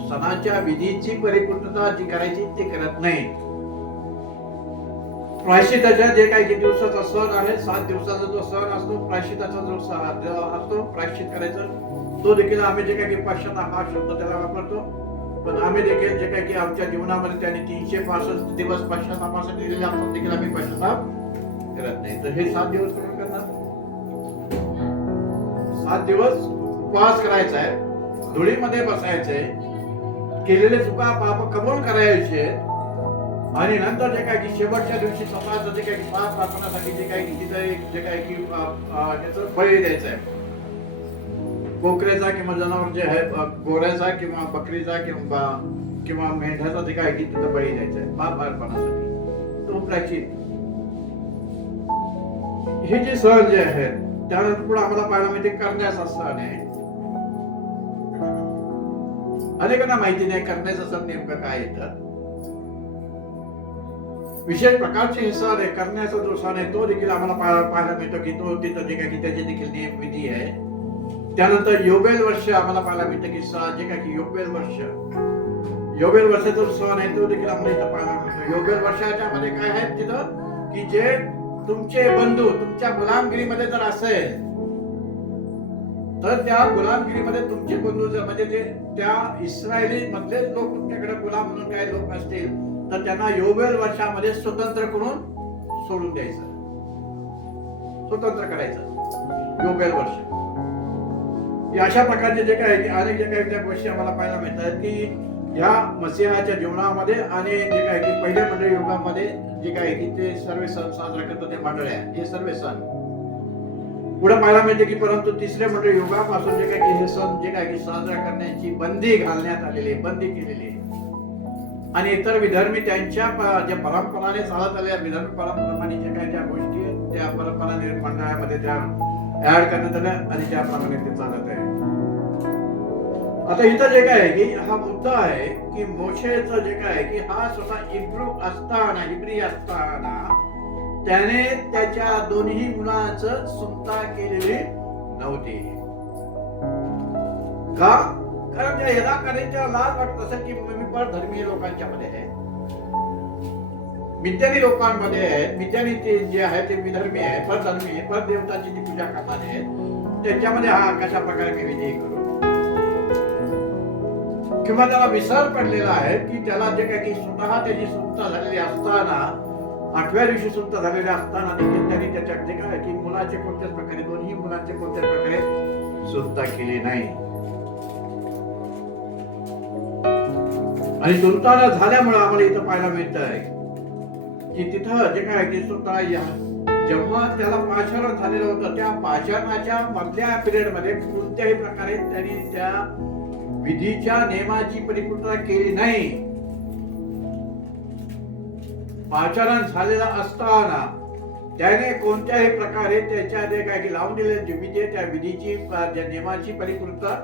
सणाच्या विधीची परिपूर्णता जी करायची ते करत नाही. प्रायश्चिताच्या जे काही किती दिवसाचा सण आहे, 7 दिवसाचा जो सण असतो, प्रायश्चिताचा जो असतो, प्रायश्चित करायचं, तो देखील आम्ही जे काही पश्चाताप हा शब्द त्याला वापरतो. पण आम्ही देखील जे काही की आमच्या जीवनामध्ये त्यांनी 365 दिवस पश्चातापासाठी दिलेले असतात, देखील आम्ही पश्चाताप करत नाही. तर हे 7 दिवस कोण करणार? 7 दिवस उपवास करायचा आहे, धुळीमध्ये बसायचंय, केलेले चुका पाप कबूल करायचे, आणि नंतर जे काय की शेवटच्या दिवशी स्वतःच जे काही पाप कापण्यासाठी जे काही जे काही की त्याचं बळी द्यायचं आहे, कोकऱ्याचा किंवा जनावर जे आहे गोऱ्याचा किंवा बकरीचा किंवा मेंढ्याचा जे काही की तिथं बळी द्यायचा आहे पाप अर्पणासाठी. तो प्रायश्चित. हे जे सण जे आहेत त्यानंतर पुढे आम्हाला पाहायला मिळते करण्याचा सण आहे. अनेकांना माहिती नाही करण्याचा सण नेमकं काय येतं. विशेष प्रकारचे हे सण आहे. करण्याचा जो सण आहे तो देखील आम्हाला पाहायला मिळतो की तो तिथं जे काही त्याचे देखील नियम विधी आहे. त्यानंतर योबेल वर्ष आम्हाला पाहायला मिळतं की जे काही की योबेल वर्षाचा सण आहे तो देखील आम्हाला इथं पाहायला मिळतो. योबेल वर्षाच्या मध्ये काय आहे तिथं की जे तुमचे बंधू तुमच्या गुलामगिरीमध्ये जर असेल तर त्या गुलामगिरीमध्ये तुमचे बंधू जर म्हणजे ते त्या इस्रायली मधले लोक तुमच्याकडे गुलाम म्हणून काही लोक असतील तर त्यांना योबेल वर्षामध्ये स्वतंत्र करून सोडून द्यायचं, स्वतंत्र करायचं योबेल वर्ष. अशा प्रकारचे जे काही अनेक जे काही त्या गोष्टी आम्हाला पाहायला मिळतात की या मसीहाच्या जीवनामध्ये आणि जे काही की पहिल्या मंडळी युगामध्ये जे काही की ते सर्व सण साजरा करतात ते मंडळी आहे, हे सर्व सण पुढे पाहायला मिळते की परंतु तिसऱ्या मंडळी युगापासून जे काही की हे सण जे काही की साजरा करण्याची बंदी घालण्यात आलेली, बंदी केलेली आहे. आणि इतर विधर्मी त्यांच्या ज्या परंपराने चालत आलेल्या विधर्मी परंपरांनी जे काही त्या गोष्टी त्या परंपराने मंडळामध्ये त्या ऍड करण्यात आल्या आणि त्याप्रमाणे ते चालत आहे. आता इथं जे काय आहे की हा मुद्दा आहे की मोशेचं जे काय आहे की हा स्वतः इब्री असताना त्याने त्याच्या दोन्ही मुलांचं सुटका केलेली नव्हती. का? कारण त्या यदाकालीच्या लाज वाटत असेल की मी परधर्मीय लोकांच्या मध्ये आहे, मिद्यानी लोकांमध्ये आहेत, मिद्यानी ते जे आहे ते विधर्मी आहे, परधर्मी आहे, परदेवताची ती पूजा करणारे आहेत, त्याच्यामध्ये हा कशा प्रकारे मी विधी करू. किंवा त्याला विसर पडलेला आहे की त्याला जे काही की स्वतः त्याची सुटका झालेली असताना 8व्या दिवशी सुटका झालेली असताना देखील त्यांनी त्याच्या जे काय की मुलाचे कोणत्याच प्रकारे दोन्ही मुलांचे कोणत्याच प्रकारे सुटका केली नाही. आणि सुटका झाल्यामुळे आम्हाला इथं पाहायला मिळत आहे की तिथं जे काय की सुद्धा जेव्हा त्याला पाषाण झालेलं होतं त्या पाषाणाच्या मधल्या पिरियड मध्ये कोणत्याही प्रकारे त्यांनी त्या विधीच्या नियमाची परिपूर्तता केली नाही. पाषाण झालेला असताना त्याने कोणत्याही प्रकारे त्याच्या जे काय की लावून दिलेल्या विधी त्या विधीची त्या नियमाची परिपूर्तता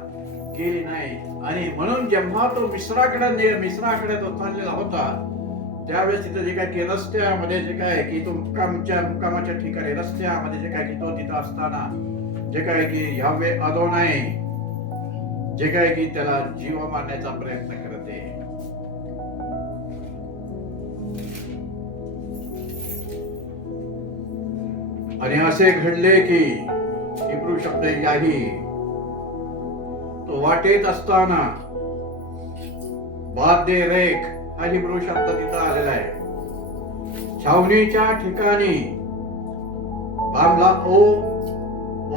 केली नाही. आणि म्हणून जेव्हा तो मिस्राकडे तो चाललेला होता त्यावेळेस तिथे जे काय की रस्त्यामध्ये जे काय की तो मुक्कामाच्या ठिकाणी रस्त्यामध्ये जे काय की तो तिथं असताना जे काय की यावे अदोनाय जे काय की त्याला जीव मारण्याचा प्रयत्न करते. आणि असे घडले की हिब्रू शब्द याही तो वाटेत असताना बादे रेख हा हिब्रू शब्द तिथं आलेला आहे. छावणीच्या ठिकाणी बामला ओ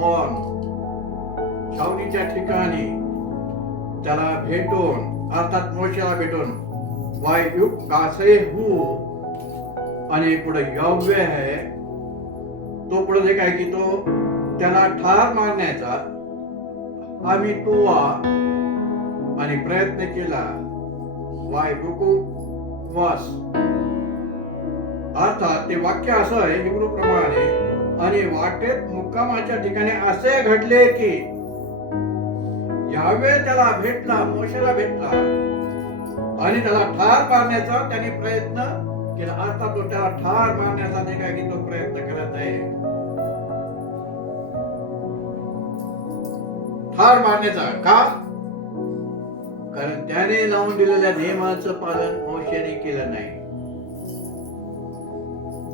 ऑन छावणीच्या ठिकाणी त्याला भेटून अर्थात मोशेला भेटून वायू कासे हु आणि पुढे यव्य आहे तो पुढे जे काय की तो त्याला ठार मारण्याचा आम्ही तुवा आणि प्रयत्न केला. वाय रुकू वास अर्थात ते वाक्य असं आहे हिब्रू प्रमाणे आणि वाटेत मुक्कामाच्या ठिकाणी असे घडले की यावेळी त्याला भेटला, मोशेला भेटला आणि त्याला ठार मारण्याचा त्याने प्रयत्न केला. अर्थात तो त्याला ठार मारण्याचा जे काय की तो प्रयत्न करत आहे, ठार मारण्याचा. का? कारण त्याने लावून दिलेल्या नियमाचं पालन मोशेने केलं नाही.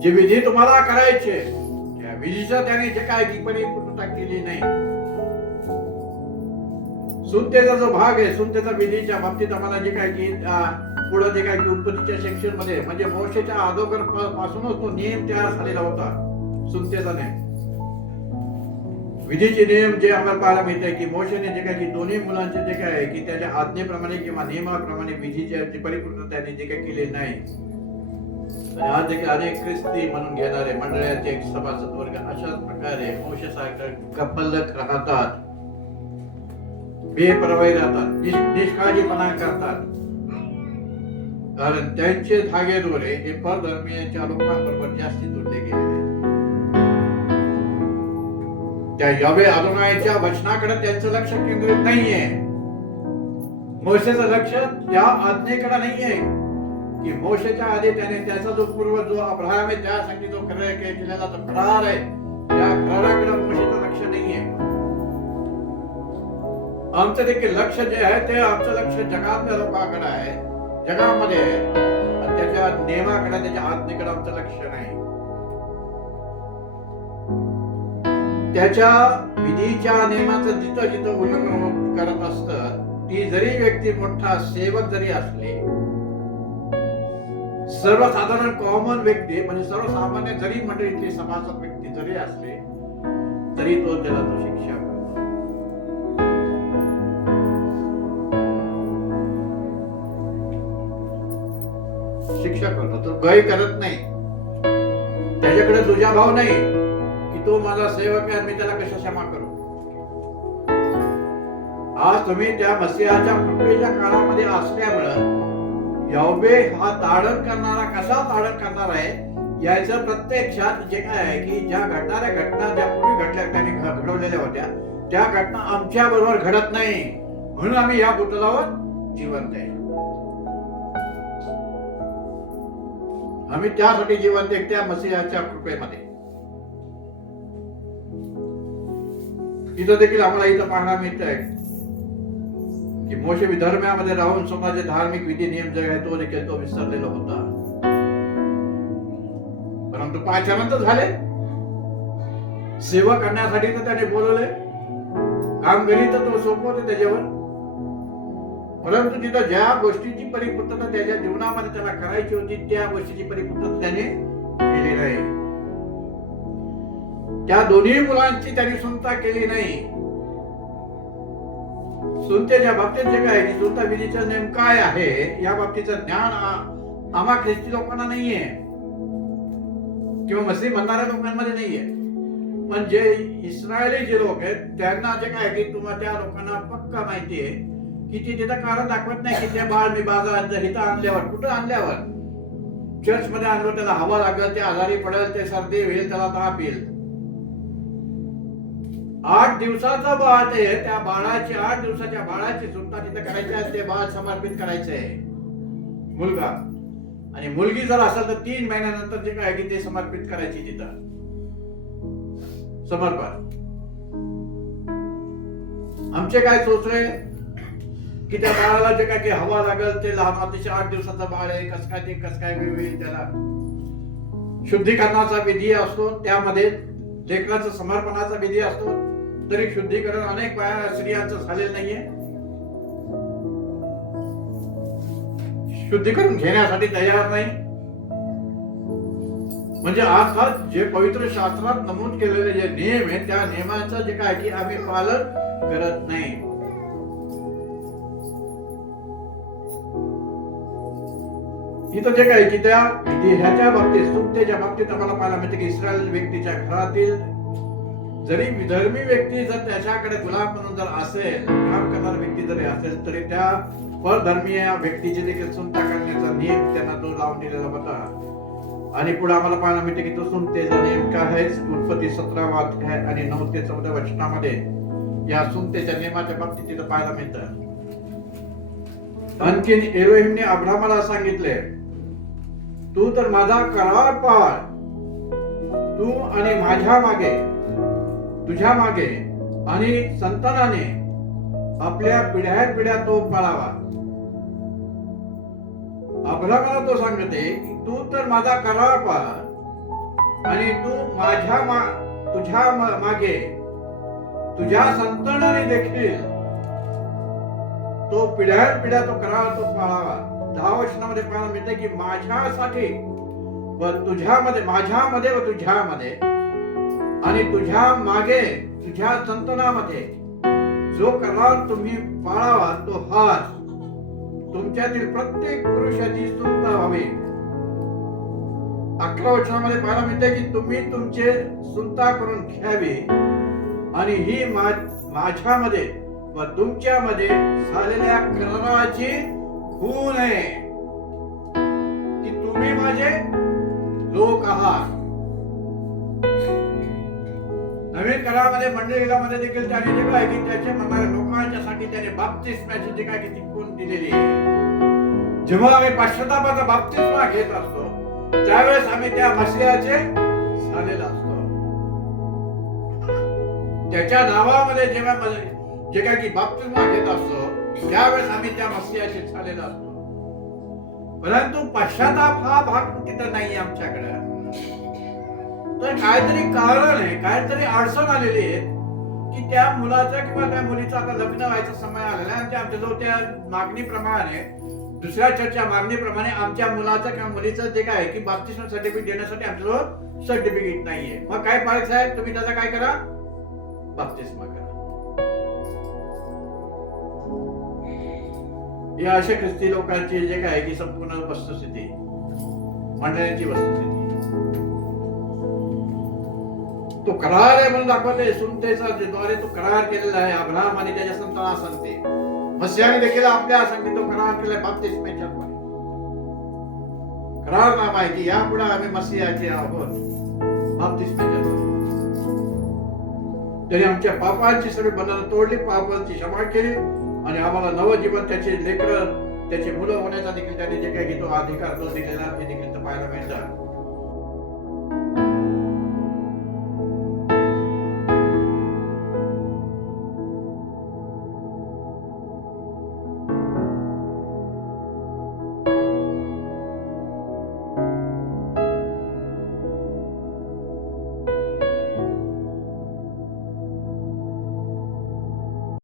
जे विधी तुम्हाला करायचे त्या विधीचा त्याने जे काय की परिपूर्णता केली नाही. सुनतेचा जो भाग आहे, सुनतेचा विधीच्या बाबतीत आम्हाला जे काय की पुढे जे काय की उत्पत्तीच्या सेक्शन मध्ये म्हणजे मोशेच्या अगोदर पासूनच तो नियम तयार झालेला होता. सुनतेचा नियम, विधीचे नियम जे आम्हाला पाहायला मिळते की मोशेने जे काय की दोन्ही मुलांचे जे काय आहे की त्याच्या आज्ञेप्रमाणे किंवा नियमाप्रमाणे विधीची परिपूर्णता त्याने जे काही केले नाही. आज देखील अनेक ख्रिस्ती म्हणून घेणारे मंडळाचे एक सभासद वर्ग अशाच प्रकारे मोशेसारखं कपल्लक राहतात, बेपरवाई राहतात, निष्काळजीपणा करतात. कारण त्यांचे धागे दोरे हे परधर्मीयांच्या लोकांबरोबर जास्ती जोडले गेलेले. त्या यावे अदोनायच्या वचनाकडे त्यांचं लक्ष केंद्रित नाहीये. मोशेचं लक्ष त्या आज्ञेकडे नाहीये की मोशेच्या आधी त्याने त्याचा जो पूर्वज जो अब्राहम आहे त्यासाठी जो केलेला जो करार आहे त्या कराराकडे मोशेचं लक्ष नाहीये. आमचं देखील लक्ष जे आहे ते आमचं लक्ष जगातल्या लोकांकडे आहे, जगामध्ये आहे, आणि त्याच्या नियमाकडे त्याच्या आज्ञेकडे आमचं लक्ष नाही. त्याच्या विधीच्या नियमाचं जिथं जिथं उल्लंघन करत असतं, ती जरी व्यक्ती मोठा सेवक जरी असली, सर्वसाधारण कॉमन व्यक्ती म्हणजे सर्वसामान्य जरी मंडळीतली सभासद व्यक्ती जरी असली तरी त्याला तो शिक्षा करतो. शिक्षा करतो, तो गय करत नाही. त्याच्याकडे तुझा भाव नाही की तो माझा सेवक आहे, मी त्याला कशा क्षमा करू. आज तुम्ही त्या मसीहाच्या कृपेच्या काळामध्ये असल्यामुळे यावे हा ताडण करणारा कसा ताडण करणार आहे याचं प्रत्यक्षात जे काय आहे की ज्या घडणाऱ्या घटना ज्या पूर्वी घडल्या त्याने घडवलेल्या होत्या त्या घटना आमच्या बरोबर घडत नाही, म्हणून आम्ही या पुतळावर जिवंत आहे. आम्ही त्यासाठी जिवंत आहे त्या मसीहाच्या कृपेमध्ये. इथं देखील आम्हाला इथं पाहायला मिळत आहे की मोशे विधर्म्यामध्ये राहून स्वतःचे धार्मिक विधी नियम जे आहे तो देखील तो विसरलेला होता. परंतु पाचानंतर झाले, सेवा करण्यासाठी तर त्याने बोलवले, कामगिरी तर तो सोपवते त्याच्यावर, परंतु तिथं ज्या गोष्टीची परिपूर्तता त्याच्या जीवनामध्ये त्याला करायची होती त्या गोष्टीची परिपूर्तता त्याने केली नाही. त्या दोन्ही मुलांची त्यांनी सुनता केली नाही. सुनतेच्या बाबतीत जे काय की सुनता विधीचा नेम काय आहे या बाबतीचं ज्ञान आम्हा ख्रिस्ती लोकांना नाहीये किंवा मसीह म्हणणाऱ्या लोकांमध्ये नाहीये. पण जे इस्रायली जे लोक आहेत त्यांना जे काय की तुम्हाला त्या लोकांना पक्का माहिती आहे की ते तिथं कारण दाखवत नाही की ते बाळ मी बाजारात इथं आणल्यावर, कुठं आणल्यावर, चर्च मध्ये आणलं, त्याला हवा लागेल, ते आजारी पडेल, ते सर्दी होईल, त्याला ताप येईल. 8 दिवसाचा बाळ ते, त्या बाळाची 8 दिवसाच्या बाळाची सुनता तिथं करायची आहे, ते बाळ समर्पित करायचंय मुलगा, आणि मुलगी जर असेल तर 3 महिन्यानंतर जे काय की ते समर्पित करायची तिथं समर्पण. आमचे काय सोचले की त्या बाळाला जे काय की हवा लागेल, ते लहान अतिशय 8 दिवसाचा बाळ आहे, कस काय होईल, त्याला शुद्धीकरणाचा विधी असतो, त्यामध्ये लेकराचं समर्पणाचा विधी असतो, तरी शुद्धीकरण अनेक स्त्रियांचं झालेलं नाहीये. शुद्धीकरण घेण्यासाठी तयार नाही. म्हणजे अर्थात जे पवित्र शास्त्रात नमूद केलेले जे नियम आहेत त्या नियमांचं जे काय की आम्ही पालन करत नाही. इथं जे काय की त्या ह्याच्या बाबतीत, सुनतेच्या बाबतीत आम्हाला पाहायला मिळते की इस्रायल व्यक्तीच्या घरातील जरी विधर्मी व्यक्ती जर त्याच्याकडे गुलाम म्हणून जर असेल, काम करणारा व्यक्ती जरी असेल, तरी त्या परधर्मीय व्यक्तीची देखील सुनता करण्याचा नियम त्यांना तो लावून दिलेला होता. आणि पुढे आम्हाला पाहायला मिळते की तो सुनतेचा नियम काय आहे, उत्पत्ती 17 अध्याय आणि 9 ते 14 वचनामध्ये या सुनतेच्या नियमाच्या बाबतीत तिथं पाहायला मिळतं. आणखीन एलोहिमने अब्राहमाला सांगितले, तू तर माझा करार पाळ, तू आणि माझ्या मागे, तुझ्या मागे आणि संतानाने आपल्या पिढ्या तो पाळावा. अब्राहमाला तो सांगते की तू तर माझा करार पाळ, आणि तू तुझ्या मागे तुझ्या संतानाने देखील तो पिढ्या तो करावा, तो पाळावा. 10 वचनामध्ये पाहायला मिळते की माझ्यासाठी व तुझ्यामध्ये, माझ्यामध्ये व तुझ्यामध्ये आणि तुझ्या मागे तुझ्या संतानामध्ये जो करार तुम्ही पाळावा तो हाच तुमच्यातील प्रत्येक पुरुषाची सुनता व्हावी. 11 वचनामध्ये पाहायला मिळते की तुम्ही तुमचे सुनता करून घ्यावी आणि ही माझ्यामध्ये व तुमच्यामध्ये झालेल्या कराराची खून आहे की तुम्ही माझे लोक आहात. नवीन करारामध्ये मंडळीमध्ये देखील त्याने जे काय की त्याच्या म्हणणाऱ्या लोकांच्यासाठी त्याने बाप्तिस्माची जे काय की ती खून दिलेली आहे. जेव्हा आम्ही पश्चातापाचा बाप्तिस्मा घेत असतो त्यावेळेस आम्ही त्या मसीहाचे झालेला असतो. त्याच्या नावामध्ये जेव्हा जे काय की बाप्तिस्मा घेत असतो त्यावेळेस आम्ही त्या मसीहाचे झालेला असतो. परंतु पश्चाताप हा भाग तिथं नाही आमच्याकडे. तर काहीतरी कारण आहे, काहीतरी अडचण आलेली आहे की त्या मुलाचा किंवा त्या मुलीचा आता लग्न व्हायचा समय आलेला आहे आणि आमच्या जवळ त्या मागणीप्रमाणे, दुसऱ्या चर्चच्या मागणीप्रमाणे आमच्या मुलाचं किंवा मुलीचं जे काय की बाप्तिस्मा सर्टिफिकेट देण्यासाठी आमच्याजवळ सर्टिफिकेट नाहीये. मग काय पालक साहेब, तुम्ही त्याचा काय करा, बाप्तिस्मा करा. या अशा ख्रिस्ती लोकांची जे काय की संपूर्ण वस्तुस्थिती, मंडळांची वस्तुस्थिती, तो करार आहे म्हणून दाखवते. सुनतेचा द्वारे तो करार केलेला आहे अब्राहम आणि त्याच्या संताना सांगते. मसीहाने देखील आपल्या सांगते तो करार केलाय बाप्तिस्माच्या द्वारे. करारनामा आहे की यापुढे आम्ही मसीहाचे आहोत बाप्तिस्माच्या द्वारे. त्याने आमच्या पापांची सगळी बंधनं तोडली, पापांची क्षमा केली आणि आम्हाला नवजीवन, त्याचे लेकरं, त्याची मुलं होण्याचा देखील त्याने जे काही तो अधिकार तो दिलेला ते देखील पाहायला मिळतं.